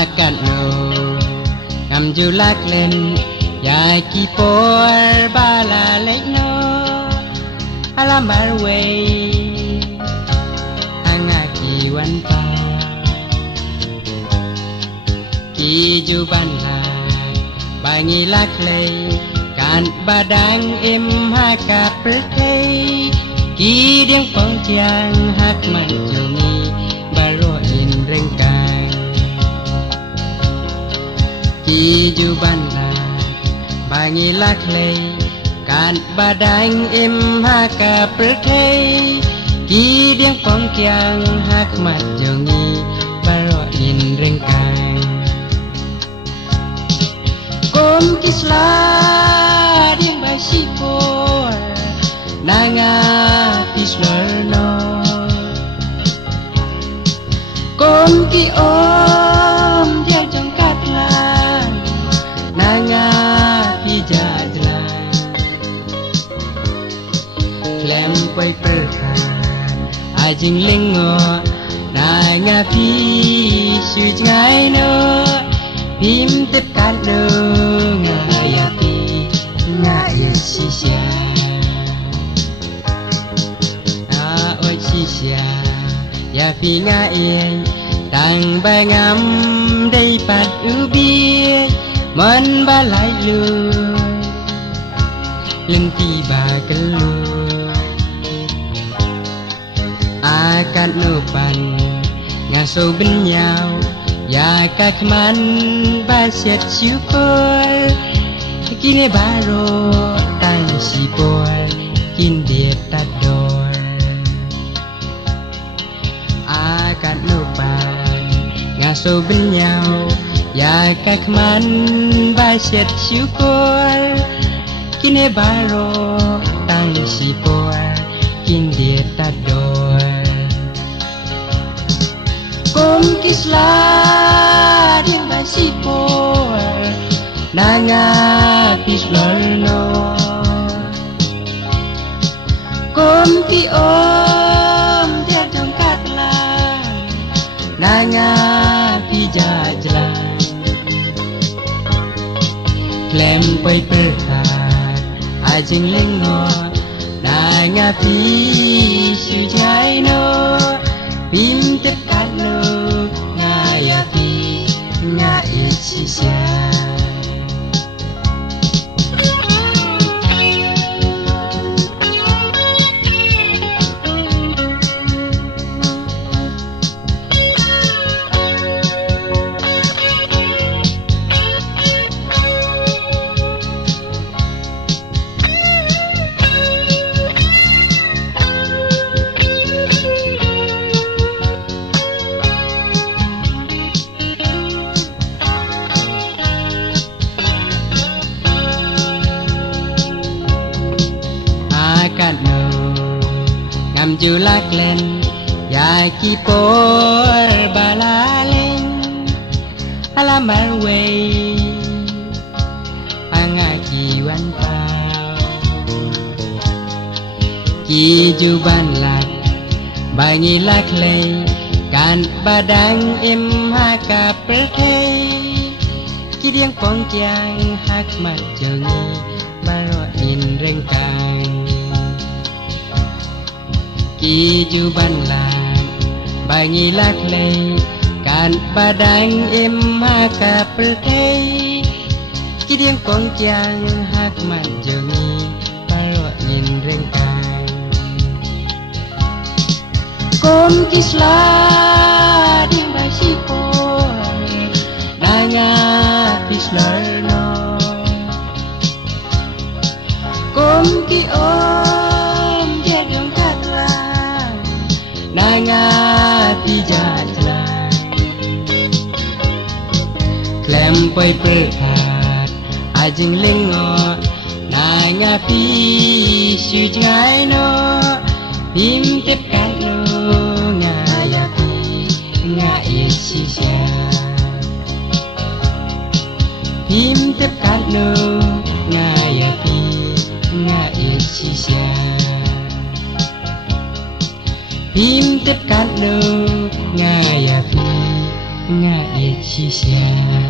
akan no ngam julak len ya ki por bala lek no alamar we angaki wan pa ki juban la bangi lak le kan badang em ha ka perthei ki dieng pong chiang hak man jumi baro in rengkang ki juban la bangi lak le kan badang em ha ka perthei ki dieng pong chiang hak man jumi baro in rengkang kom kisla dieng bai si por nanga pisler no kom ki om dieng jong katlan nanga pijajlan klem pai perhan ajing lengo nanga pi su jai no bim tep kat no ngaya pi ngaya si sia oi si sia ya pi ngaya tang ba ngam dei pat ubi mon ba lai lu len ti ba kelu akan no pan ngaso ben nhau ya các man ba siat siu por kini baro tan si por kin dia tador akan lupan ngaso ben nhau ya các man ba siat siu por kini baro tan si por kin dia tador kom kisla dieng bai si por nanga pisler no kom ki om dia jong katlan nanga pijajlan klem pai perhat ajing lengo nanga pi su jai no bim tep kat no ngaya pi ngaya si sia ngam julak len ya ki por balalen alamar we angaki wan pa ki juban lak bangi lak le kan badang em ha ka perthei ki dieng pong chiang hak mat jongi baro in rengkang ki juban la bangi lak le kan badang em ha ka perthei ki dieng pong chiang hak man jongi baro in rengkang kom kisla dieng bai si por nanga pisler no kom ki om dia jong katlan nanga pijajlan klem pai perhat ajing lengo nanga pi su jai no bim tep kat no ngaya pi ngaya si sia bim tep kat no ngaya pi ngaya si sia bim tep kat no ngaya pi ngại địa chi xa